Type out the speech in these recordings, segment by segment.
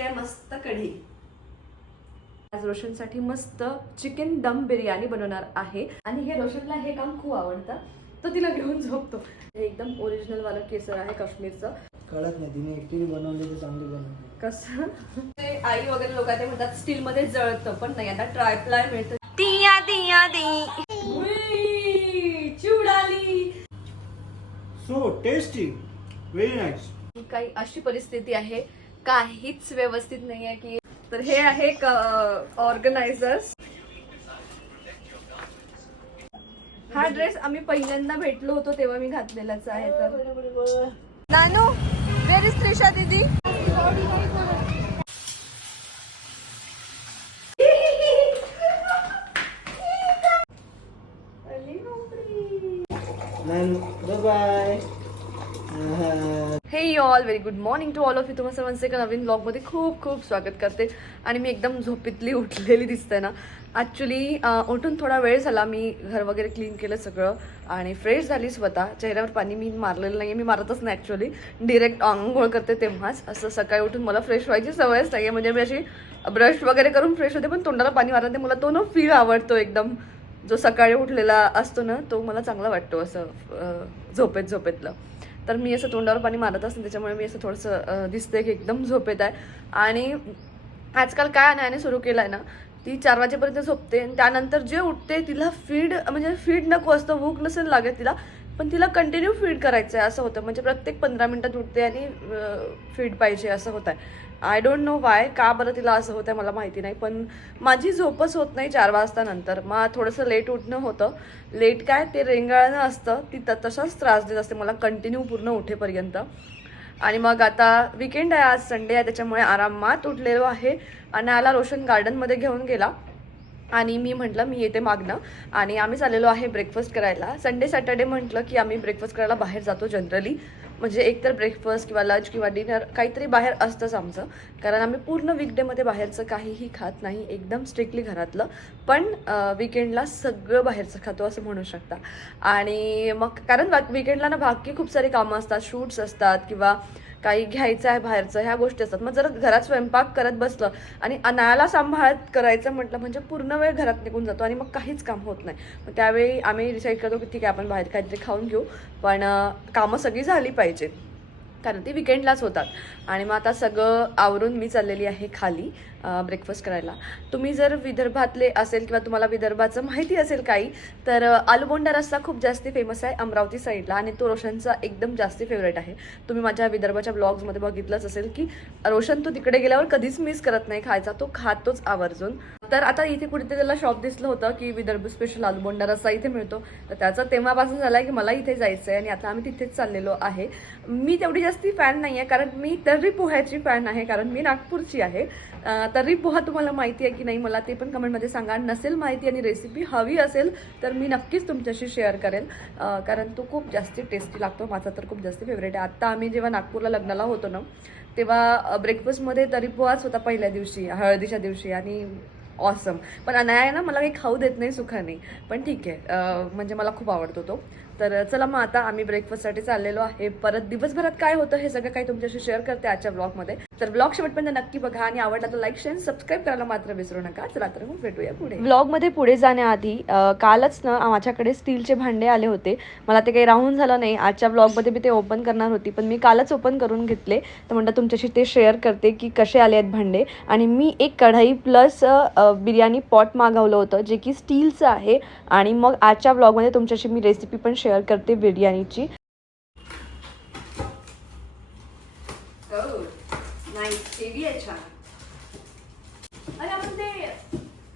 आहे मस्त कढई. आज रोशनसाठी मस्त चिकन दम बिर्याणी बनवणार आहे. आणि हे रोशनला हे काम खूप आवडतं. तो तिला घेऊन झोपतो. हे एकदम ओरिजिनल वाला केसर आहे काश्मीरचं. कळत नाही तिने एकटीने बनवली तर चांगली बनवली. कसं? ते आई वगैरे लोक ते म्हणतात स्टील मध्ये जळतं पण नाही आता ट्रायप्लाय मिळतं. दिया दिया दी. चिवडाली. सो टेस्टी व्हेरी नाईस काही अशी परिस्थिती आहे काहीच व्यवस्थित नाही आहे की तर हे आहे ऑर्गनायझर्स हा ड्रेस आम्ही पहिल्यांदा भेटलो होतो तेव्हा मी घातलेलाच आहे तर. नानू वेर इज त्रिशा दीदी? Bye hey all very good morning to all of you तुम्हाला सर्वांचे एका नवीन ब्लॉगमध्ये खूप खूप स्वागत करते. आणि मी एकदम झोपेतली उठलेली दिसते ना. ॲक्च्युली उठून थोडा वेळ झाला. मी घर वगैरे क्लीन केलं सगळं आणि फ्रेश झाली स्वतः. चेहऱ्यावर पाणी मी मारलेलं नाही मी मारतच नाही ॲक्च्युली डिरेक्ट आंघोळ करते तेव्हाच. असं सकाळी उठून मला फ्रेश व्हायची सवयच नाही आहे म्हणजे मी अशी ब्रश वगैरे करून फ्रेश होते पण तोंडाला पाणी मारते मला तो ना फील आवडतो एकदम. जो सकाळी उठलेला असतो ना तो मला चांगला वाटतो असं झोपेत झोपेतलं. तर मी असं तोंडावर पाणी मारत असते त्याच्यामुळे मी असं थोडंसं अं, दिसते की एकदम झोपेत आहे. आणि आजकाल काय अनायाने सुरू केलं आहे ना ती चार वाजेपर्यंत झोपते आणि त्यानंतर जे उठते तिला फीड म्हणजे फीड नको असतं भूक नसेल लागत तिला पण तिला कंटिन्यू फीड करायचं आहे असं होतं. म्हणजे प्रत्येक पंधरा मिनटात उठते आणि फीड पाहिजे असं होत आहे आय डोंट नो वाय का बरं तिला असं होतं मला माहिती नाही. पण माझी झोपच होत नाही चार वाजता नंतर. मग थोडंसं लेट उठणं होतं. लेट काय? ते रेंगाळणं असतं. ती त तसाच त्रास देत असते मला कंटिन्यू पूर्ण उठेपर्यंत. आणि मग आता विकेंड आहे आज संडे आहे त्याच्यामुळे आरामात उठलेलो आहे. आणि आला रोशन गार्डनमध्ये घेऊन गेला. आणि मी म्हटलं मी येते मागणं आणि आम्ही चाललेलो आहे ब्रेकफास्ट करायला. संडे सॅटर्डे म्हटलं की आम्ही ब्रेकफास्ट करायला बाहेर जातो जनरली म्हणजे एकतर ब्रेकफास्ट किंवा लंच किंवा डिनर काहीतरी बाहेर असतंच आमचं. कारण आम्ही पूर्ण वीकडेमध्ये बाहेरचं काहीही खात नाही एकदम स्ट्रिक्टली घरातलं. पण विकेंडला सगळं बाहेरचं खातो असं म्हणू शकता. आणि मग कारण विकेंडला ना बाकी खूप सारे कामं असतात शूट्स असतात किंवा काही घ्यायचं आहे बाहेरचं ह्या गोष्टी असतात. मग जर घरात स्वयंपाक करत बसलं आणि अनायाला सांभाळत करायचं म्हटलं म्हणजे पूर्ण वेळ घरात निघून जातो आणि मग काहीच काम होत नाही. मग त्यावेळी आम्ही डिसाईड करतो की ठीक आहे आपण बाहेर काहीतरी खाऊन घेऊ. पण कामं सगळी झाली पाहिजे. कारण ती विकेंडलाच होतात. आणि मग आता सगळं आवरून मी चाललेली आहे खाली. ब्रेकफास्ट करायला. तुम्ही जर विदर्भातले असेल किंवा तुम्हाला विदर्भाचं माहिती असेल काही तर आलुबोंडा रस्ता खूप जास्त फेमस आहे अमरावती साईडला आणि तो रोशनचा एकदम जास्त फेवरेट आहे. तुम्ही माझ्या विदर्भाच्या ब्लॉग्समध्ये बघितलंच असेल की रोशन तो तिकडे गेल्यावर कधीच मिस करत नाही खायचा तो खातोच आवर्जून. तर आता इथे कुठेतरी त्याला शॉप दिसलं होतं की विदर्भ स्पेशल आलूबोंडा रस्सा इथे मिळतो. तर त्याचा तेव्हापासून झाला आहे की मला इथे जायचं आहे आणि आता आम्ही तिथेच चाललेलो आहे. मी तेवढी जास्ती फॅन नाही आहे कारण मी तर्री पोह्याची फॅन आहे कारण मी नागपूरची आहे. तर्री पोहा तुम्हाला माहिती आहे की नाही मला ते पण कमेंटमध्ये सांगा. नसेल माहिती आणि रेसिपी हवी असेल तर मी नक्कीच तुमच्याशी शेअर करेन. कारण तो खूप जास्ती टेस्टी लागतो. माझा तर खूप जास्ती फेवरेट आहे. आत्ता आम्ही जेव्हा नागपूरला लग्नाला होतो ना तेव्हा ब्रेकफास्टमध्ये तर्री पोहाच होता पहिल्या दिवशी हळदीच्या दिवशी आणि ऑसम पण अनाया ना मला काही खाऊ देत नाही सुखाने. पण ठीक आहे. म्हणजे मला खूप आवडतो तो. तर चला मग आता आम्ही ब्रेकफास्टसाठी चाललेलो आहे. परत दिवसभरात काय होतं हे सगळं काही तुमच्याशी शेअर करते आजच्या ब्लॉगमध्ये तर ब्लॉग शेवटपर्यंत नक्की बघा आणि आवडला तर लाईक शेअर सबस्क्राईब करायला मात्र विसरू नका. चला तर मग भेटूया पुढे. ब्लॉगमध्ये पुढे जाण्याआधी कालच ना माझ्याकडे स्टीलचे भांडे आले होते. मला ते काही राहून झालं नाही. आजच्या ब्लॉगमध्ये मी ते ओपन करणार होती पण मी कालच ओपन करून घेतले. तर म्हणलं तुमच्याशी ते शेअर करते की कसे आले आहेत भांडे. आणि मी एक कढाई प्लस बिर्याणी पॉट मागवलं होतं जे की स्टीलचं आहे. आणि मग आजच्या ब्लॉगमध्ये तुमच्याशी मी रेसिपी पण शेअर करते बिर्याणीची. अरे आपण ते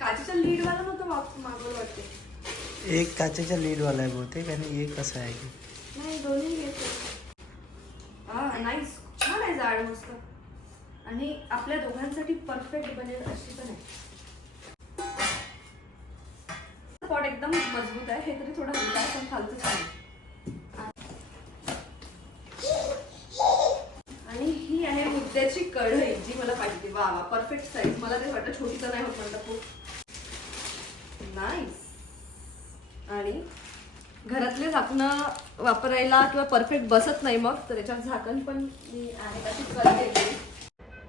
काचेच्या लीडवाला नव्हतं मागवलं वाटते? एक काचेच्या लीडवाला आहे बहुतेक आणि एक कसं आहे की. नाही दोन्ही हा नाईस छान आहे जाड मस्त. आणि आपल्या दोघांसाठी परफेक्ट बनेल अशी पण आहे. पॉट एकदम मजबूत आहे. हे तरी थोडं हलका आहे पण खालचं छान आहे. आणि ही आहे मुद्द्याची कढई जी मला पाहिजे वा वा परफेक्ट साईज मला ते वाटतं छोटी तर नाही होत म्हणतात खूप नाईस आणि घरातले झाकणं वापरायला किंवा परफेक्ट बसत नाही मग तर याच्यात झाकण पण मी आहे. अशी करते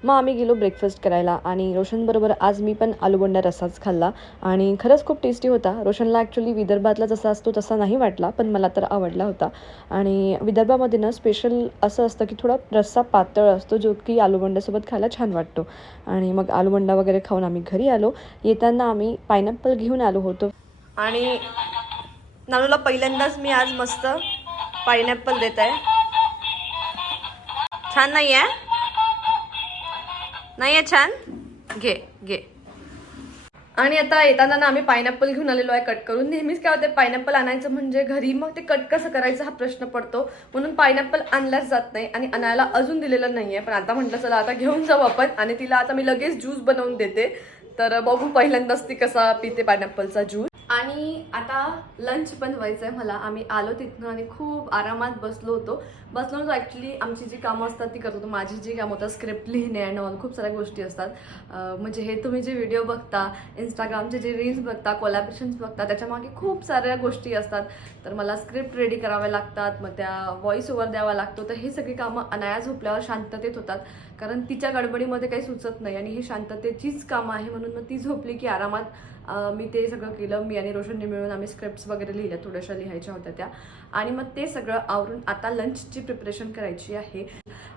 मग आम्ही गेलो ब्रेकफास्ट करायला आणि रोशनबरोबर आज मी पण आलूबोंडा रसाच खाल्ला. आणि खरंच खूप टेस्टी होता. रोशनला ॲक्च्युली विदर्भातला जसा असतो तसा नाही वाटला पण मला तर आवडला होता. आणि विदर्भामध्ये ना स्पेशल असं असतं की थोडा रस्सा पातळ असतो जो की आलूबोंड्यासोबत खायला छान वाटतो. आणि मग आलूबोंडा वगैरे खाऊन आम्ही घरी आलो. येताना आम्ही पायनॅपल घेऊन आलो होतो. आणि नानूला पहिल्यांदाच मी आज मस्त पायनॅपल देत आहे. छान नाही आहे नाही आहे छान? घे घे. आणि आता येताना ना आम्ही पायनॅपल घेऊन आलेलो आहे कट करून. नेहमीच काय होते पायनॅपल आणायचं म्हणजे घरी मग ते कट कसं करायचं हा प्रश्न पडतो. म्हणून पायनॅपल आणलाच जात नाही आणि आणायला अजून दिलेलं नाहीये. पण आता म्हटलं चला आता घेऊन जाऊ आपण. आणि तिला आता मी लगेच ज्यूस बनवून देते. तर बघू पहिल्यांदाच ती कसा पिते पायनॅपलचा ज्यूस आणि आता लंच बनवायचं आहे मला. आम्ही आलो तिथनं आणि खूप आरामात बसलो होतो. बसलो ॲक्च्युली आमची जी कामं असतात ती करत. माझी जी कामं होतात स्क्रिप्ट लिहिणे आणि खूप साऱ्या गोष्टी असतात. म्हणजे हे तुम्ही जे व्हिडिओ बघता इंस्टाग्रामचे जे रील्स बघता कोलॅबरेशन्स बघता त्याच्यामागे खूप साऱ्या गोष्टी असतात. तर मला स्क्रिप्ट रेडी कराव्या लागतात मग त्या व्हॉइस ओव्हर द्यावा लागतो. तर हे सगळी कामं अनाया झोपल्यावर शांततेत होतात. कारण तिच्या गडबडीमध्ये काही सुचत नाही आणि ही शांततेचीच कामं आहे म्हणून मग ती झोपली की आरामात मी ते सगळं केलं. मी आणि रोशनने मिळून आम्ही स्क्रिप्ट्स वगैरे लिहिल्या थोड्याशा लिहायच्या होत्या त्या. आणि मग ते सगळं आवरून आता लंचची प्रिपरेशन करायची आहे.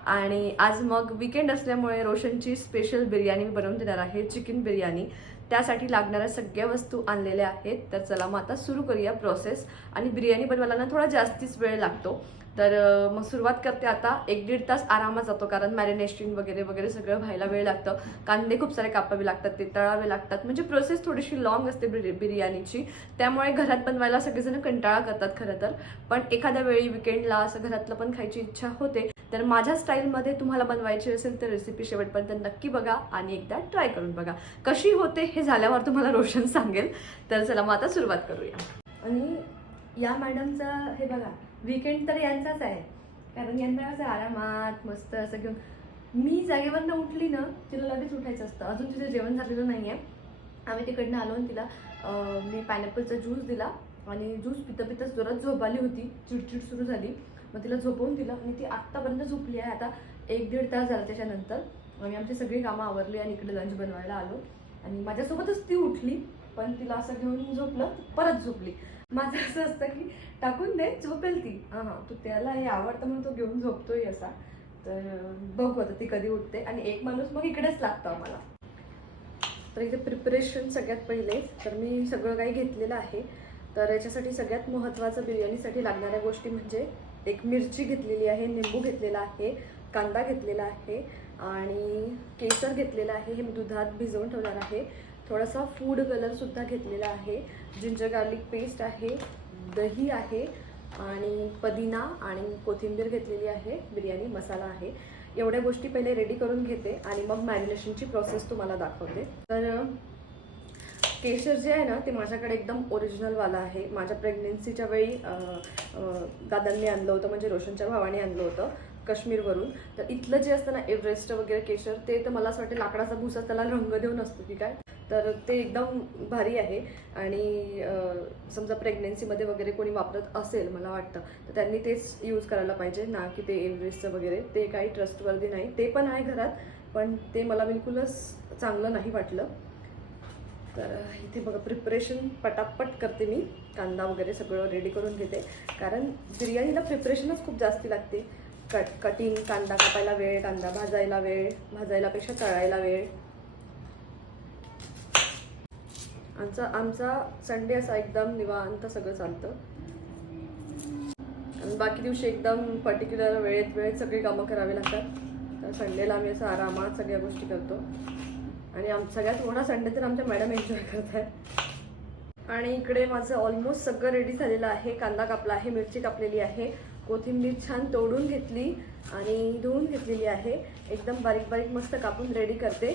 आणि आज मग विकेंड असल्यामुळे रोशनची स्पेशल बिर्याणी मी बनवून देणार आहे चिकन बिर्याणी. त्यासाठी लागणाऱ्या सगळ्या वस्तू आणलेल्या आहेत. तर चला मग आता सुरू करूया प्रोसेस आणि बिर्याणी बनवायला ना थोडा जास्तीच वेळ लागतो. तर मग सुरुवात करते आता. एक दीड तास आरामात जातो कारण मॅरिनेशन वगैरे वगैरे सगळं व्हायला वेळ लागतं. कांदे खूप सारे कापावे लागतात ते तळावे लागतात. म्हणजे प्रोसेस थोडीशी लॉंग असते बिर- बिर्याणीची. त्यामुळे घरात बनवायला सगळेजण कंटाळा करतात खरं तर. पण एखाद्या वेळी विकेंडला असं घरातलं पण खायची इच्छा होते तर माझ्या स्टाईलमध्ये तुम्हाला बनवायची असेल तर रेसिपी शेवटपर्यंत नक्की बघा आणि एकदा ट्राय करून बघा. कशी होते हे झाल्यावर तुम्हाला रोशन सांगेल. तर चला मग आता सुरुवात करूया. आणि या मॅडमचा हे बघा विकेंड तर यांचाच आहे. कारण यांना असं आरामात मस्त असं घेऊन मी जागेवरनं उठली ना तिला लगेच उठायचं असतं. अजून तिचं जेवण झालेलं नाही आहे आम्ही तिकडनं आलो आणि तिला मी पायनॅपलचा ज्यूस दिला आणि ज्यूस पिता पिता जोरात झोप आली होती. चिडचिड सुरू झाली. मग तिला झोपवून दिलं आणि ती आत्तापर्यंत झोपली आहे. आता एक दीड तास झाला त्याच्यानंतर. आम्ही आमची सगळी कामं आवरली आणि इकडे लंच बनवायला आलो. आणि माझ्यासोबतच ती उठली पण तिला असं घेऊन झोपलं परत झोपली. माझं असं असतं की टाकून दे झोपेल ती. हां हां. तू त्याला हे आवडतं म्हणून तो घेऊन झोपतोय असा. तर बघू आता ती कधी उठते. आणि एक माणूस मग इकडेच लागतो आम्हाला. तर इथे प्रिपरेशन सगळ्यात पहिले. तर मी सगळं काही घेतलेलं आहे. तर याच्यासाठी सगळ्यात महत्त्वाचं बिर्याणीसाठी लागणाऱ्या गोष्टी म्हणजे एक मिरची घेतलेली आहे निंबू घेतलेला आहे कांदा घेतलेला आहे आणि केसर घेतलेला आहे. हे मी दुधात भिजवून ठेवणार आहे. थोडासा फूड कलरसुद्धा घेतलेला आहे. जिंजर गार्लिक पेस्ट आहे दही आहे आणि पुदिना आणि कोथिंबीर घेतलेली आहे. बिर्याणी मसाला आहे. एवढ्या गोष्टी पहिले रेडी करून घेते आणि मग मॅरिनेशनची प्रोसेस तुम्हाला दाखवते. तर केशर जे आहे ना ते माझ्याकडे एकदम ओरिजिनलवाला आहे. माझ्या प्रेग्नेन्सीच्या वेळी दादांनी आणलं होतं म्हणजे रोशनच्या भावाने आणलं होतं. काश्मीरवरून. तर इथलं जे असतं ना एव्हरेस्ट वगैरे केशर ते तर मला असं वाटतं लाकडाचा भुसा त्याला रंग देऊन असतो की काय. तर ते एकदम भारी आहे. आणि समजा प्रेग्नेन्सीमध्ये वगैरे कोणी वापरत असेल मला वाटतं तर त्यांनी तेच यूज करायला पाहिजे. ना की ते एव्हरेस्टचं वगैरे ते काही ट्रस्टवर्दी नाही. ते पण आहे घरात पण ते मला बिलकुलच चांगलं नाही वाटलं. तर इथे बघा प्रिपरेशन पटापट करते मी. कांदा वगैरे सगळं रेडी करून घेते. कारण बिर्याणीला प्रिपरेशनच खूप जास्ती लागते. कट कटिंग कांदा कापायला वेळ कांदा भाजायला वेळ भाजायलापेक्षा तळायला वेळ. आमचा आमचा संडे असा एकदम निवांत सगळं चालतं. आणि बाकी दिवशी एकदम पर्टिक्युलर वेळेत वेळेत सगळी कामं करावी लागतात. तर संडेला आम्ही असं आरामात सगळ्या गोष्टी करतो. आणि आम सगळ्यात मोठा संडे तर आमच्या मॅडम एन्जॉय करत आहेत आणि इकडे माझं ऑलमोस्ट सगळं रेडी झालेलं आहे. कांदा कापला आहे मिरची कापलेली आहे. कोथिंबीर छान तोडून घेतली आणि धुवून घेतलेली आहे. एकदम बारीक बारीक मस्त कापून रेडी करते.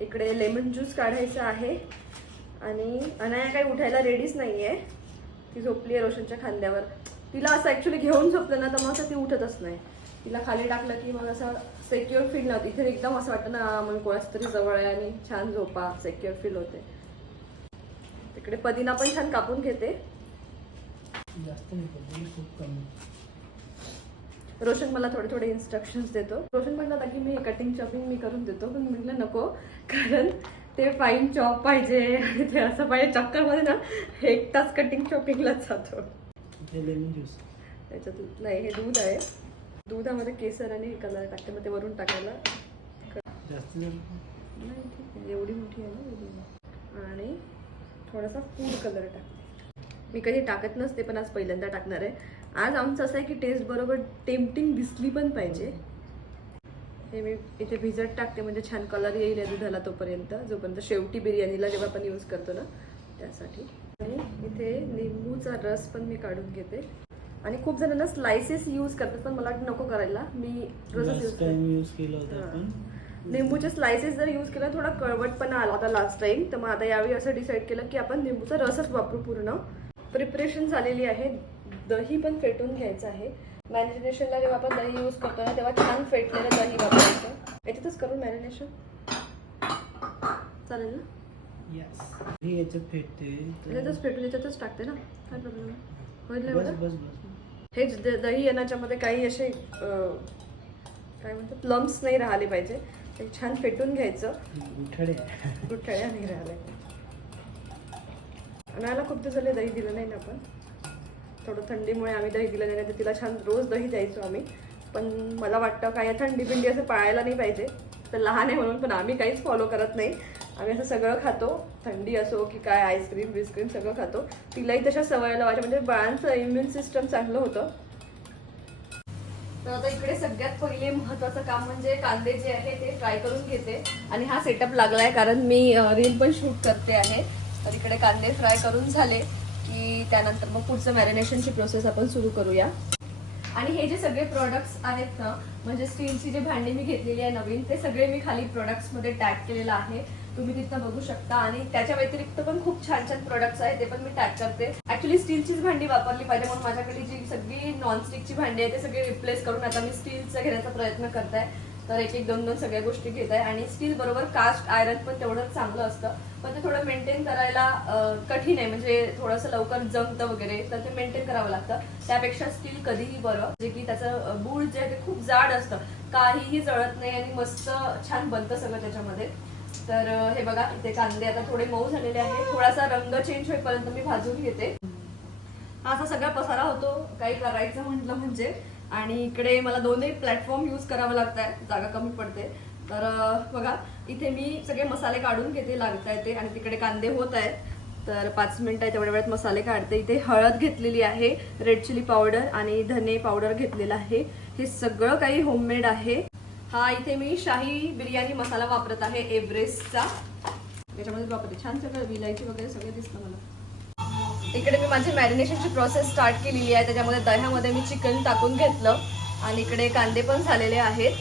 इकडे लेमन ज्यूस काढायचा आहे. आणि अनाया काही उठायला रेडीच नाही आहे ती झोपली आहे रोशनच्या खांद्यावर. तिला असं ॲक्च्युली घेऊन झोपलं ना तर मग असं ती उठतच नाही. तिला खाली टाकलं की मग असं सेक्युअर फील नव्हतं इथे एकदम असं वाटतं ना मग कोणाच तरी जवळ आहे आणि छान झोपा सेक्युअर फील होते. तिकडे पदिना पण छान कापून घेते. जास्त नाही खूप कमी. रोशन मला थोडे थोडे इन्स्ट्रक्शन्स देतो. रोशन म्हणला होता की मी कटिंग चॉपिंग मी करून देतो. पण म्हटलं नको कारण ते फाईन चॉप पाहिजे आणि ते असं पाहिजे. चक्करमध्ये ना एक तास कटिंग चॉपिंगलाच जातो. त्याच्यात नाही हे दूध आहे. दुधामध्ये केसर आणि कलर टाकते. मग ते वरून टाकायला. नाही. ठीक आहे. एवढी मोठी आहे ना एवढी. आणि थोडासा फूड कलर टाकते. मी कधी टाकत नसते पण आज पहिल्यांदा टाकणार आहे. आज आमचं असं आहे की टेस्ट बरोबर टेम्पटिंग दिसली पण पाहिजे. हे मी इथे भिजत टाकते म्हणजे छान कलर येईल या दुधाला तोपर्यंत. जोपर्यंत शेवटी बिर्याणीला जेव्हा आपण यूज करतो ना त्यासाठी. आणि इथे लिंबूचा रस पण मी काढून घेते. आणि खूप जणांना स्लायसेस यूज करतात पण मला वाटतं नको करायला. मी रसच यूज केलं लिंबूचे स्लायसेस जर यूज केला थोडा कळवटपणा आला होता लास्ट टाइम तर मग आता यावेळी असं डिसाईड केलं की आपण लिंबूचा रसच वापरू पूर्ण. प्रिपरेशन झालेली आहे. दही पण फेटून घ्यायचं आहे. मॅरिनेशनला जेव्हा आपण दही यूज करतो ना तेव्हा छान फेटलेलं दही वापरायचं. याच्यातच करून मॅरिनेशन चालेल ना? यस हे याच्यात तर- याच्यातच फेटून याच्यातच टाकते ना? काय प्रॉब्लेम होईल ना हेच दही येण्याच्यामध्ये काही असे काय म्हणतात लम्स नाही राहिले पाहिजे. ते छान फेटून घ्यायचं. उठडे गुठळ्या नाही राहिल्या अनाला खूप दिवस झाले दही दिलं नाही ना आपण. थोडं थंडीमुळे आम्ही दही दिलं नाही तर तिला छान रोज दही द्यायचो आम्ही. पण मला वाटतं काय थंडी बिंडी असं पाळायला नाही पाहिजे. तर लहान आहे म्हणून पण आम्ही काहीच फॉलो करत नाही. आम्ही असं सगळं खातो. थंडी असो की काय आईस्क्रीम बिस्क्रीम सगळं खातो. तिलाही तशा सवय लावायच्या म्हणजे बाळांचं इम्युन सिस्टम चांगलं होतं. तर आता इकडे सगळ्यात पहिले महत्वाचं काम म्हणजे कांदे जे आहे ते फ्राय करून घेते. आणि हा सेटअप लागलाय कारण मी रील पण शूट करते आहे. तर इकडे कांदे फ्राय करून झाले. की त्यानंतर मग पुढचं मॅरिनेशनची प्रोसेस आपण सुरू करूया. आणि हे जे सगळे प्रोडक्ट्स आहेत ना म्हणजे स्टीलची जे भांडी मी घेतलेली आहे नवीन ते सगळे मी खाली products मध्ये टॅग केलेलं आहे. तुम्ही तिथं बघू शकता. आणि त्याच्या व्यतिरिक्त पण खूप छान छान प्रोडक्ट्स आहेत ते पण मी टॅग करते. ऍक्च्युली स्टीलचीच भांडी वापरली पाहिजे म्हणून माझ्याकडे जी सगळी नॉनस्टिकची भांडी आहे ते सगळे रिप्लेस करून आता मी स्टीलचं घेण्याचा प्रयत्न करत आहे तर एक एक दोन दोन सगळ्या गोष्टी घेत आहे. आणि स्टील बरोबर कास्ट आयरन पण तेवढंच चांगलं असतं. पण ते थोडं मेंटेन करायला कठीण आहे. म्हणजे थोडंसं लवकर जमतं वगैरे तर ते मेंटेन करावं लागतं. त्यापेक्षा स्टील कधीही बरं. म्हणजे की त्याचं अं, बूळ जे आहे ते खूप जाड असतं. काहीही जळत नाही आणि मस्त छान बनतं सगळं त्याच्यामध्ये. तर हे बघा इथे कांदे आता थोडे मऊ झालेले आहेत. थोडासा रंग चेंज होईपर्यंत मी भाजून घेते. हा असा सगळा पसारा होतो. काही करायचं म्हटलं म्हणजे आणि इकडे मला दोन्ही प्लॅटफॉर्म यूज करावं लागत आहे जागा कमी पडते. तर बघा इथे मी सगळे मसाले काढून घेते लागता येते आणि तिकडे कांदे होत आहेत. तर पाच मिनिटं आहे तेवढ्या वेळात मसाले काढते. इथे हळद घेतलेली आहे रेड चिली पावडर आणि धने पावडर घेतलेला आहे. हे सगळं काही होममेड आहे. हा इथे मी शाही बिर्याणी मसाला वापरत आहे एव्हरेस्टचा. याच्यामध्ये वापरते. छान सगळं विलायची वगैरे सगळं दिसतं मला. इकडे मी माझी मॅरिनेशनची प्रोसेस स्टार्ट केलेली आहे. त्याच्यामध्ये दह्यामध्ये मी चिकन टाकून घेतलं. आणि इकडे कांदे पण झालेले आहेत.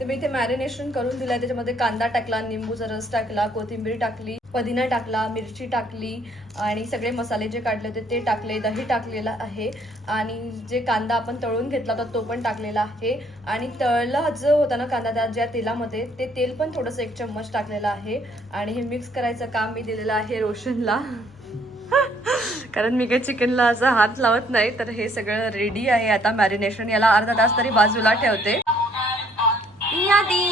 ते मी इथे मॅरिनेशन करून दिलंय. त्याच्यामध्ये कांदा टाकला निंबूचा रस टाकला कोथिंबीर टाकली पुदिना टाकला मिरची टाकली आणि सगळे मसाले जे काढले होते ते टाकले दही टाकलेलं आहे आणि जे कांदा आपण तळून घेतला होता तो पण टाकलेला आहे. आणि तळला जो होता ना कांदा त्या ज्या तेलामध्ये ते तेल पण थोडंसं एक चम्मच टाकलेलं आहे. आणि हे मिक्स करायचं काम मी दिलेलं आहे रोशनला. कारण मी काही चिकनला असं हात लावत नाही तर हे सगळं रेडी आहे. आता मॅरिनेशन याला अर्धा तास तरी बाजूला ठेवते. यादी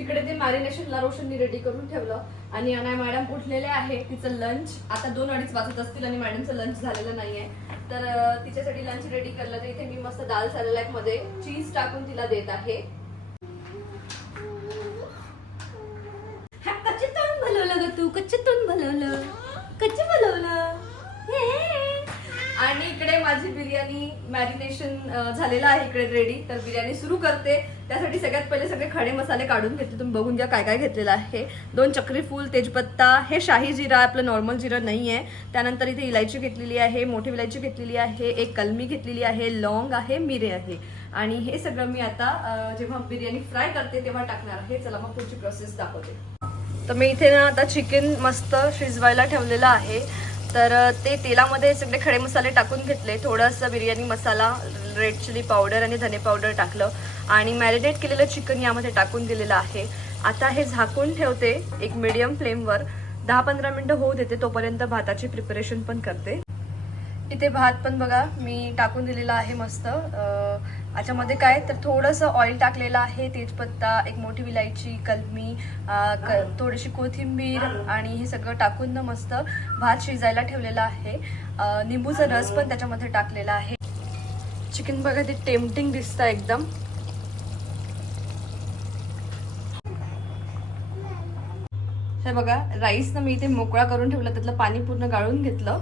तिकडे ते मॅरिनेशनला रोशननी रेडी करून ठेवलं. आणि अनाय मॅडम उठलेले आहे. तिचं लंच आता दोन अडीच वाजत असतील आणि मॅडमचं लंच झालेलं नाहीये. तर तिच्यासाठी लंच रेडी करलं तर इथे मी मस्त दाल सॅलॅकमध्ये चीज टाकून तिला देत आहे हा कच्चे तोंड भलवलं ग तू कच्चे तोंड भलवलं कच्चे भलवलं हे. आणि इकडे माझी बिर्याणी मॅरिनेशन आहे इकडे रेडी तर बिर्याणी सुरू करते. त्यासाठी सगळ्यात पहिले सगळे खडे मसाले काढून घेतले. तुम्ही बघून घ्या काय काय घेतलेलं आहे. दोन चक्री फूल तेजपत्ता हे शाही जिरा आपलं नॉर्मल जिरं नाही आहे त्यानंतर इथे इलायची घेतलेली आहे मोठी इलायची घेतलेली आहे एक कलमी घेतलेली आहे लॉंग आहे मिरे आहे. आणि हे सगळं मी आता जेव्हा बिर्याणी फ्राय करते तेव्हा टाकणार आहे. चला मग पुढची प्रोसेस दाखवते. तर मी इथे ना आता चिकन मस्त शिजवायला ठेवलेलं आहे. तर ते तेलामध्ये सगळे खडे मसाले टाकून घेतले. थोडासा बिर्याणी मसाला रेड चिली पावडर आणि धने पावडर टाकलं. आणि मॅरिनेट केलेलं चिकन यामध्ये टाकून दिलेलं आहे. आता हे झाकून ठेवते एक मिडियम फ्लेमवर. दहा पंधरा मिनटं होऊ देते तोपर्यंत भाताची प्रिपरेशन पण करते. इथे भात पण बघा मी टाकून दिलेला आहे मस्त. याच्यामध्ये काय तर थोडंसं ऑइल टाकलेलं आहे तेजपत्ता एक मोठी विलायची कलमी थोडीशी कोथिंबीर आणि हे सगळं टाकून ना मस्त भात शिजायला ठेवलेला आहे. निंबूचा रस पण त्याच्यामध्ये टाकलेला आहे. चिकन बघा ते टेम्पटिंग दिसतं एकदम. हे बघा राईस ना मी इथे मोकळा करून ठेवला त्यातलं पाणी पूर्ण गाळून घेतलं.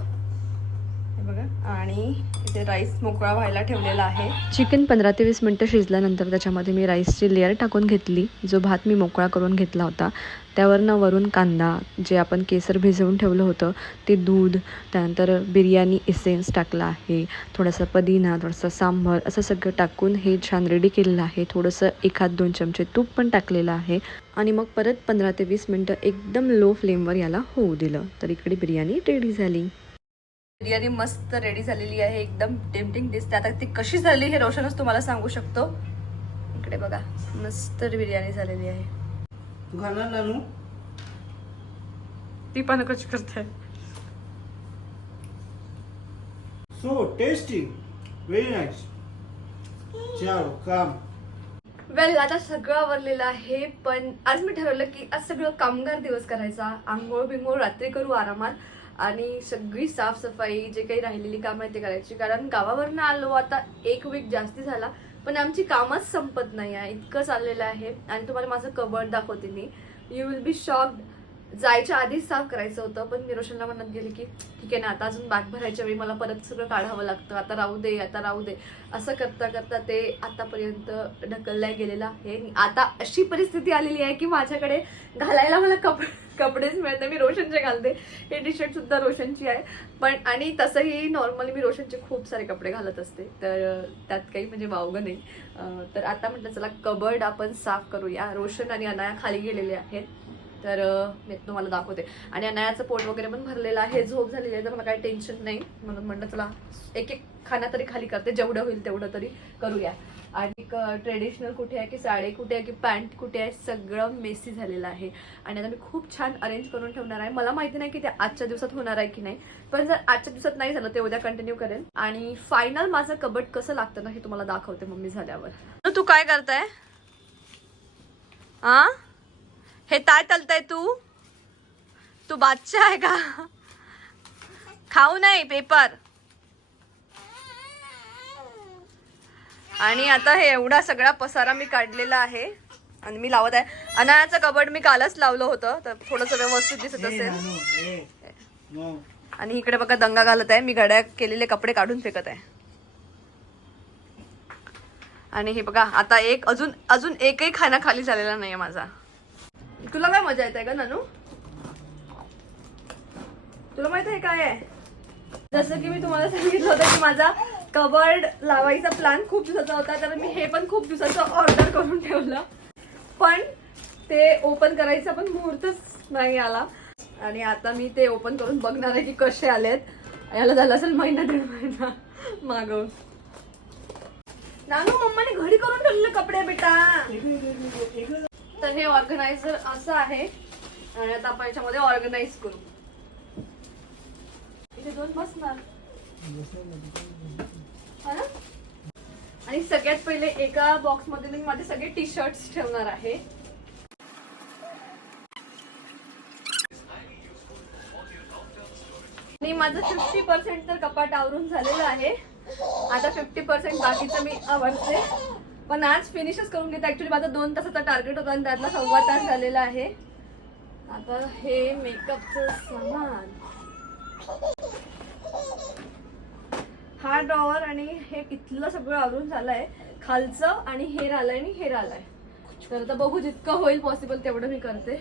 आणि इथे राईस मोकळा व्हायला ठेवलेला आहे. चिकन पंधरा ते वीस मिनटं शिजल्यानंतर त्याच्यामध्ये मी राईसची लेअर टाकून घेतली. जो भात मी मोकळा करून घेतला होता. त्यावरनं वरून कांदा जे आपण केसर भिजवून ठेवलं होतं ते दूध त्यानंतर बिर्याणी एसेन्स टाकला आहे. थोडासा पदिना थोडासा सांबर असं सगळं टाकून हे छान रेडी केलेलं आहे. थोडंसं एखाद दोन चमचे तूप पण टाकलेलं आहे. आणि मग परत पंधरा ते वीस मिनटं एकदम लो फ्लेमवर याला होऊ दिलं. तर इकडे बिर्याणी रेडी झाली. बिर्याणी मस्त रेडी झालेली आहे. एकदम टेम्पटिंग दिसते. आता ती कशी झाली हे रोशनच तुम्हाला सांगू शकतो. इकडे बघा. मस्त बिर्याणी झालेली आहे. तू खाणार नानू? ती पण कशी करते? सो टेस्टी व्हेरी नाईस काम वेल आता सगळं आवरलेलं आहे पण आज मी ठरवलं की आज सगळं कामगार दिवस करायचा. आंघोळ बिंघोळ रात्री करू आरामात. आणि सगळी साफसफाई जे काही राहिलेली कामं आहे ते करायची. कारण गावावरनं आलो आता एक वीक जास्ती झाला पण आमची कामच संपत नाही आहे. इतकं चाललेलं आहे. आणि तुम्हाला माझं कबड दाखवते मी. यू विल बी शॉक्ड जायच्या आधीच साफ करायचं होतं पण मी रोशनला म्हणत गेले की ठीक आहे ना आता अजून बॅग भरायच्या वेळी मला परत सगळं काढावं लागतं. आता राहू दे आता राहू दे. असं करता करता ते आतापर्यंत ढकलल्या गेलेलं आहे. आणि आता अशी परिस्थिती आलेली आहे की माझ्याकडे घालायला मला कप कपडेच मिळत नाही. मी रोशनचे घालते. हे टी शर्ट सुद्धा रोशनची आहे. पण आणि तसंही नॉर्मली मी रोशनचे खूप सारे कपडे घालत असते. तर त्यात काही म्हणजे वावगं नाही. तर आता म्हटलं चला कबर्ड आपण साफ करूया. रोशन आणि अनाया खाली गेलेले आहेत. तर मी तुम्हाला दाखवते. आणि अनायाचं पोट वगैरे पण भरलेलं आहे. झोप झालेली आहे तर मला काही टेन्शन नाही. म्हणून म्हणलं चला एक एक खाना तरी खाली करते. जेवढं होईल तेवढं तरी करूया. आणि ट्रेडिशनल कुठे आहे की साडी कुठे आहे की पॅन्ट कुठे आहे सगळं मेसी झालेलं आहे. आणि आता मी खूप छान अरेंज करून ठेवणार आहे. मला माहिती नाही की ते आजच्या दिवसात होणार आहे की नाही. पण जर आजच्या दिवसात नाही झालं ते उद्या कंटिन्यू करेन. आणि फायनल माझं कबट कसं लागतं ना हे तुम्हाला दाखवते मम्मी झाल्यावर. तू काय करताय? आ? हे काय तलताय तू? तू बादशाह आहे का? खाऊ नाही पेपर. आणि आता हे एवढा सगळा पसारा मी काढलेला आहे. आणि मी लावत आहे. अनायाचं कबड मी कालच लावलं होतं तर थोडंसं व्यवस्थित दिसत असेल. आणि इकडे बघा दंगा घालत आहे. मी घड्या केलेले कपडे काढून फेकत आहे. आणि हे बघा आता एक अजून अजून एकही खाना खाली झालेला नाहीये माझा. तुला काय मजा येते का नानू? तुला माहीत आहे काय आहे? जसं की मी तुम्हाला सांगितलं होतं की माझा कबर्ड लावायचा प्लॅन खूप दिवसाचा होता तर मी हे पण खूप दिवसाचं ऑर्डर करून ठेवलं. पण ते ओपन करायचा पण मुहूर्तच नाही आला. आणि आता मी ते ओपन करून बघणार आहे की कसे आलेत. याला झालं असेल महिना दीड महिना मागवून नानू मम्माने घडी करून ठेवलेले कपडे बेटा. तर हे ऑर्गनायझर असं आहे. आणि आता आपण याच्यामध्ये ऑर्गनाइज करू. इथे दोन बसणार. हा ना? आणि सगळ्यात पहिले एका बॉक्समध्ये मी माझे सगळे टी शर्ट्स ठेवणार आहे. आणि माझं फिफ्टी पर्सेंट तर कपाट आवरून झालेलं आहे. आता फिफ्टी पर्सेंट बाकीचं मी आवडते पण आज फिनिशच करून घेते. ऍक्च्युली माझा दोन तासाचा टार्गेट होता आणि त्यातला सव्वा तास झालेला आहे. आता हे मेकअपचं सामान. हा ड्रॉवर आणि हे इथलं सगळं आवरून झालंय. खालचं आणि हेर आलंय आणि हेर आलाय तर आता बघू जितकं होईल पॉसिबल तेवढं मी करते.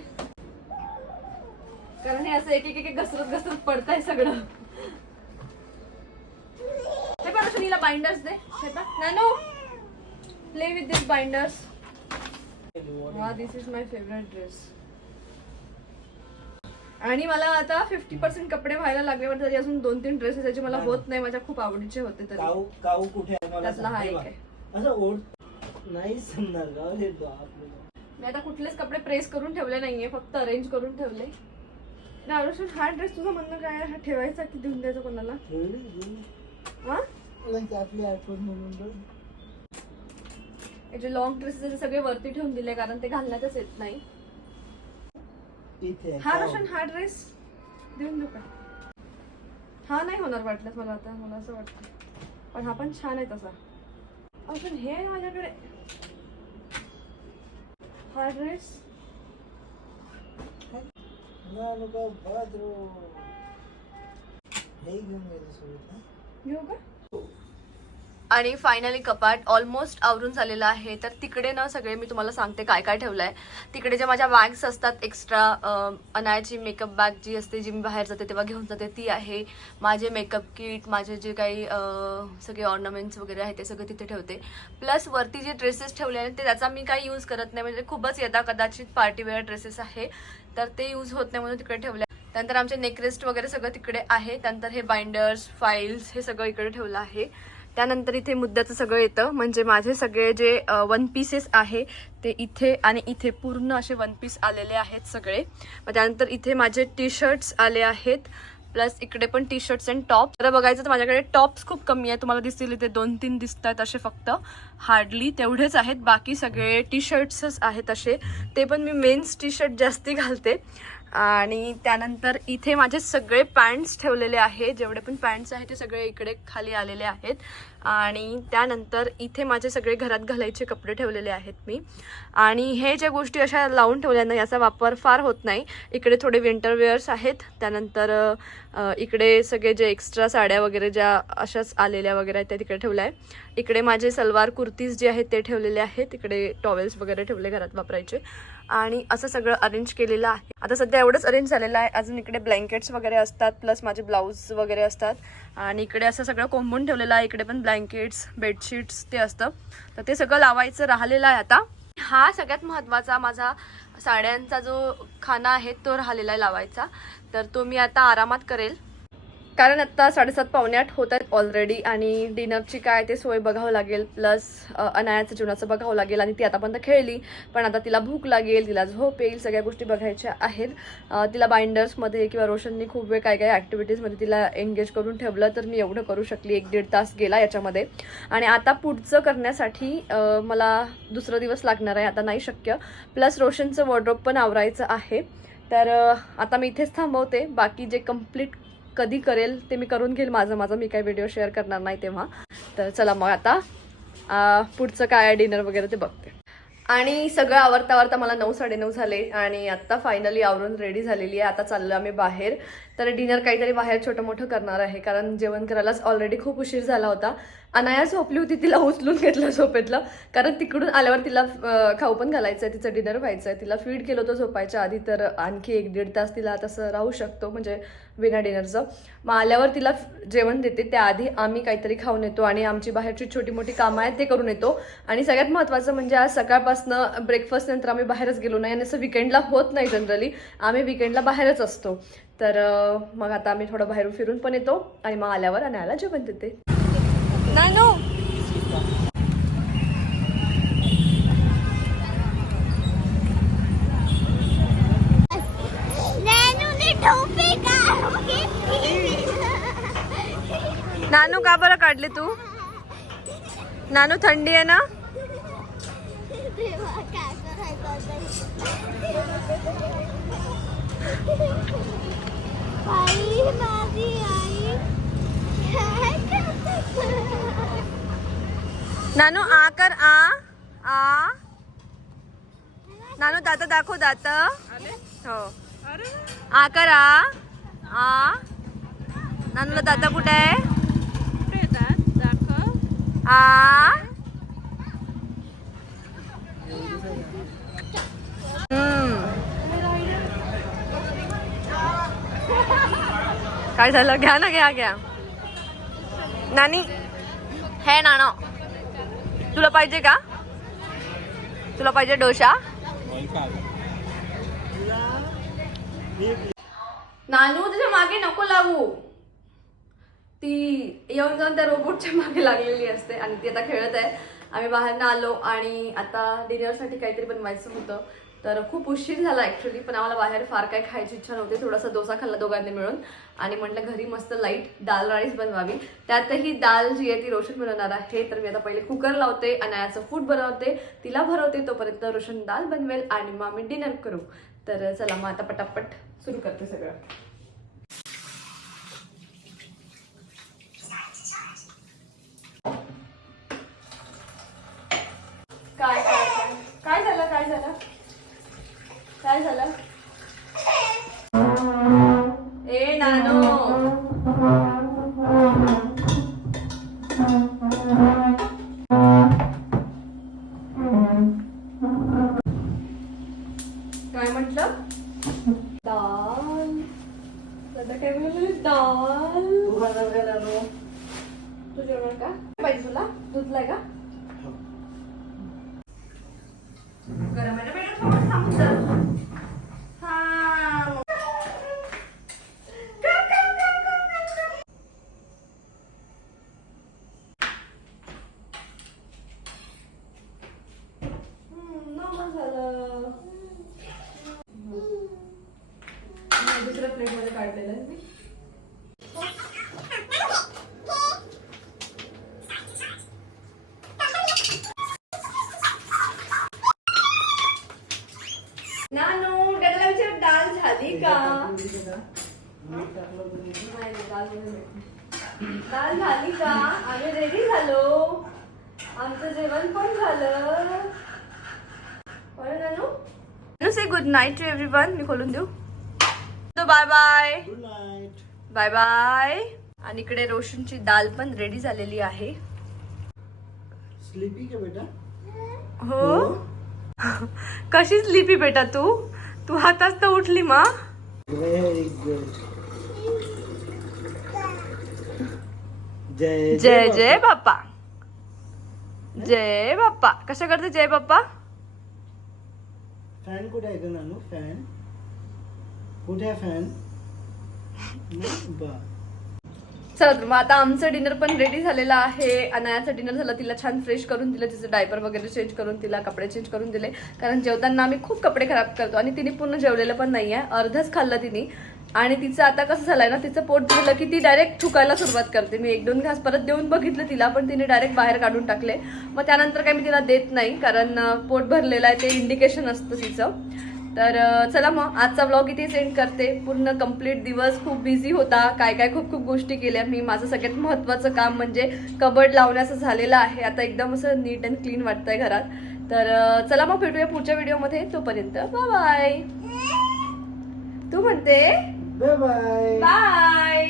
कारण हे असं एक एक एक घसरत घसरत पडतंय सगळं. हे पण सुनीला बाइंडर्स दे. हे पण nano! Play with this binders हा this is my favourite dress आणि मला आता फिफ्टी पर्सेंट कपडे व्हायला लागल्यावर तरी अजून दोन तीन ड्रेसेस याचे मला होत नाही माझ्या खूप आवडीचे होते तरी काऊ काऊ कुठे आहे मला त्यातला हा सांग. एक आहे. बघ. असं ओढ नाही समजणार हे बापरे. मी आता कुठलेच कपडे प्रेस करून ठेवले नाहीये फक्त अरेंज करून ठेवले नारुशन हा ड्रेस तुझं म्हणणं काय आहे? हा ठेवायचा की देऊन द्यायचा कोणाला ठेवली. हा नाही, आपली आठवण म्हणून बघ. याचे लॉंग ड्रेसेस सगळे वरती ठेवून दिले कारण ते घालण्यातच येत नाही. हा? रोशन हा ड्रेस देऊन देऊ का? हा नाही होणार वाटलं मला आता मला असं वाटतं. पण हा पण छान आहे तसा. अजून हे माझ्याकडे. हा ड्रेस. घेऊ का? आणि फायनली कपाट ऑलमोस्ट आवरून झालेलं आहे. तर तिकडे ना सगळे मी तुम्हाला सांगते काय काय ठेवलं आहे तिकडे ज्या माझ्या बॅग्स असतात एक्स्ट्रा अनायाची मेकअप बॅग जी असते जी मी बाहेर जाते तेव्हा घेऊन जाते ती आहे. माझे मेकअप किट माझे जे काही सगळे ऑर्नामेंट्स वगैरे आहे ते सगळं तिथे ठेवते. प्लस वरती जे ड्रेसेस ठेवले आहेत ते त्याचा मी काही यूज करत नाही. म्हणजे खूपच येता कदाचित पार्टीवेअर ड्रेसेस आहे तर ते यूज होत नाही म्हणून तिकडे ठेवले त्यानंतर आमचे नेकरेस्ट वगैरे सगळं तिकडे आहे. त्यानंतर हे बाइंडर्स फाईल्स हे सगळं इकडे ठेवलं आहे. त्यानंतर इथे मुद्द्याचं सगळं येतं. म्हणजे माझे सगळे जे वन पीसेस आहे ते इथे आणि इथे पूर्ण असे वन पीस आलेले आहेत सगळे. मग त्यानंतर इथे माझे टी शर्ट्स आले आहेत. प्लस इकडे पण टी शर्ट्स अँड टॉप तर बघायचं तर माझ्याकडे टॉप्स खूप कमी आहे तुम्हाला दिसतील इथे दोन तीन दिसत आहेत असे फक्त. हार्डली तेवढेच आहेत. बाकी सगळे टी शर्ट्सच आहेत असे. ते पण मी मेन्स टी शर्ट जास्ती घालते. आणि त्यानंतर इथे माझे सगळे पॅन्ट्स ठेवलेले आहे जेवढे पण पॅन्ट्स आहेत ते सगळे इकडे खाली आलेले आहेत. आणि त्यानंतर इथे माझे सगळे घरात घालायचे कपडे ठेवलेले आहेत मी. आणि हे ज्या गोष्टी अशा लावून ठेवल्या ना याचा वापर फार होत नाही. इकडे थोडे विंटर वेअर्स आहेत. त्यानंतर इकडे सगळे जे एक्स्ट्रा साड्या वगैरे ज्या अशाच आलेल्या वगैरे आहेत त्या तिकडे ठेवल्या आहे इकडे माझे सलवार कुर्तीज जे आहेत ते ठेवलेले आहेत. इकडे टॉवेल्स वगैरे ठेवले घरात वापरायचे. आणि असं सगळं अरेंज केलेलं आहे. आता सध्या एवढंच अरेंज झालेलं आहे. अजून इकडे ब्लँकेट्स वगैरे असतात प्लस माझे ब्लाऊज वगैरे असतात. आणि इकडे असं सगळं कोंबून ठेवलेलं आहे. इकडे पण ब्लँकेट्स बेडशीट्स ते असतं. तर ते सगळं लावायचं राहिलेलं आहे आता. हा सगळ्यात महत्त्वाचा माझा साड्यांचा जो खाना आहे तो राहिलेला आहे लावायचा. तर तो मी आता आरामात करेल. कारण आत्ता साडेसात पावणे आठ होत आहेत ऑलरेडी आणि डिनरची काय ते सोय बघावं लागेल. प्लस अनायाचं जीवनाचं बघावं लागेल आणि ती आतापर्यंत खेळली. पण आता तिला भूक लागेल तिला झोप येईल सगळ्या गोष्टी बघायच्या आहेत. तिला बाइंडर्समध्ये किंवा रोशननी खूप वेळ काय काय ॲक्टिव्हिटीजमध्ये तिला एंगेज करून ठेवलं तर मी एवढं करू शकली. एक दीड तास गेला याच्यामध्ये. आणि आता पुढचं करण्यासाठी मला दुसरा दिवस लागणार आहे आता नाही शक्य. प्लस रोशनचं वॉर्ड्रॉप पण आवरायचं आहे. तर आता मी इथेच थांबवते. बाकी जे कंप्लीट कधी करेल ते मी करून घेईल माझं माझं मी काही व्हिडिओ शेअर करणार नाही तेव्हा. तर चला मग आता पुढचं काय डिनर वगैरे ते बघते. आणि सगळं आवरता आवरता मला नऊ साडेनऊ झाले आणि आत्ता फायनली आवरून रेडी झालेली आहे. आता चाललो आम्ही बाहेर. तर डिनर काहीतरी बाहेर छोटं मोठं करणार आहे. कारण जेवण करायलाच ऑलरेडी खूप उशीर झाला होता. अनाया झोपली होती तिला उचलून घेतलं झोपेतलं. कारण तिकडून आल्यावर तिला खाऊ पण घालायचं आहे तिचं डिनर व्हायचं आहे तिला फीड केलं होतं झोपायच्या आधी तर आणखी एक दीड तास तिला तसं राहू शकतो म्हणजे विना डिनरचं मग आल्यावर तिला जेवण देते. त्याआधी आम्ही काहीतरी खाऊन येतो आणि आमची बाहेरची छोटी मोठी कामं आहेत ते करून येतो. आणि सगळ्यात महत्त्वाचं म्हणजे आज सकाळपासनं ब्रेकफास्ट नंतर आम्ही बाहेरच गेलो नाही. आणि असं विकेंडला होत नाही जनरली आम्ही विकेंडला बाहेरच असतो. तर मग आता आम्ही थोडं बाहेरून फिरून पण येतो आणि मग आल्यावर अनायाला जेवण देते नानू! नानू का बरं काढले तू? नानू थंडी आहे ना? आई माझी? नानू आ कर आ. आ. नानू दात दाखव दात. हो. आ कर आ. आ. नानूला दात कुठे आहे? आ. हम्म. काय झालं? घ्या ना घ्या घ्या. नानी. हे नाणं. तुला पाहिजे का? तुला पाहिजे डोशा? नानू तुझ्या मागे नको लागू. ती येऊन जाऊन त्या रोबोटच्या मागे लागलेली असते आणि ती आता खेळत आहे. आम्ही बाहेरनं आलो आणि आता डिनरसाठी काहीतरी बनवायचं होतं. तर खूप उशीर झाला ॲक्च्युली पण आम्हाला बाहेर फार काय खायची इच्छा नव्हती. थोडासा डोसा खाल्ला दोघांनी मिळून. आणि म्हटलं घरी मस्त लाइट दाल राईस बनवावी. त्यातही दाल जी आहे ती रोशन बनवणार आहे. तर मी आता पहिले कुकर लावते अनायाचं फूड बनवते. तिला भरवते तोपर्यंत रोशन दाल बनवेल आणि मग आम्ही डिनर करू. तर चला मग आता पटापट सुरू करते सगळं. काय काय काय? काय झालं काय झालं? काय झालं? डाल झाली का? आम्ही रेडी झालो. आमचं जेवण पण झालं. बरं Nanu? Nanu say good night to everyone मी खोलून देऊ? Bye bye good night bye bye आणि इकडे रोशनची दाल पण रेडी झालेली आहे. स्लीपी का बेटा? हो. कशी स्लीपी बेटा तू? तू हाताच तर उठली मा. जय जय जय बाप्पा. जय बाप्पा. कशा करते जय बाप्पा? फॅन कुठे आहे नानू? फॅन कुठे आहे फॅन चला मग आता आमचं डिनर पण रेडी झालेलं आहे. अनायाचं डिनर झालं तिला छान फ्रेश करून दिलं तिचं डायपर वगैरे चेंज करून तिला कपडे चेंज करून दिले. कारण जेवताना आम्ही खूप कपडे खराब करतो आणि तिने पूर्ण जेवलेलं पण नाही आहे अर्धच खाल्लं तिने. आणि तिचं आता कसं झालंय ना तिचं पोट झालं की ती डायरेक्ट थुकायला सुरुवात करते. मी एक दोन घास परत देऊन बघितलं तिला पण तिने डायरेक्ट बाहेर काढून टाकले. मग त्यानंतर काही मी तिला देत नाही कारण पोट भरलेलं आहे ते इंडिकेशन असतं तिचं. तर चला मग आजचा ब्लॉग इथे सेंड करते. पूर्ण कंप्लीट दिवस खूप बिझी होता. काय काय खूप खूप गोष्टी केल्या. मी माझं सगळ्यात महत्त्वाचं काम म्हणजे कबड लावण्याचं झालेलं आहे. आता एकदम असं नीट अँड क्लीन वाटतंय घरात. तर चला मग भेटूया पुढच्या व्हिडिओमध्ये तोपर्यंत बाय तू म्हणते? Bye bye bye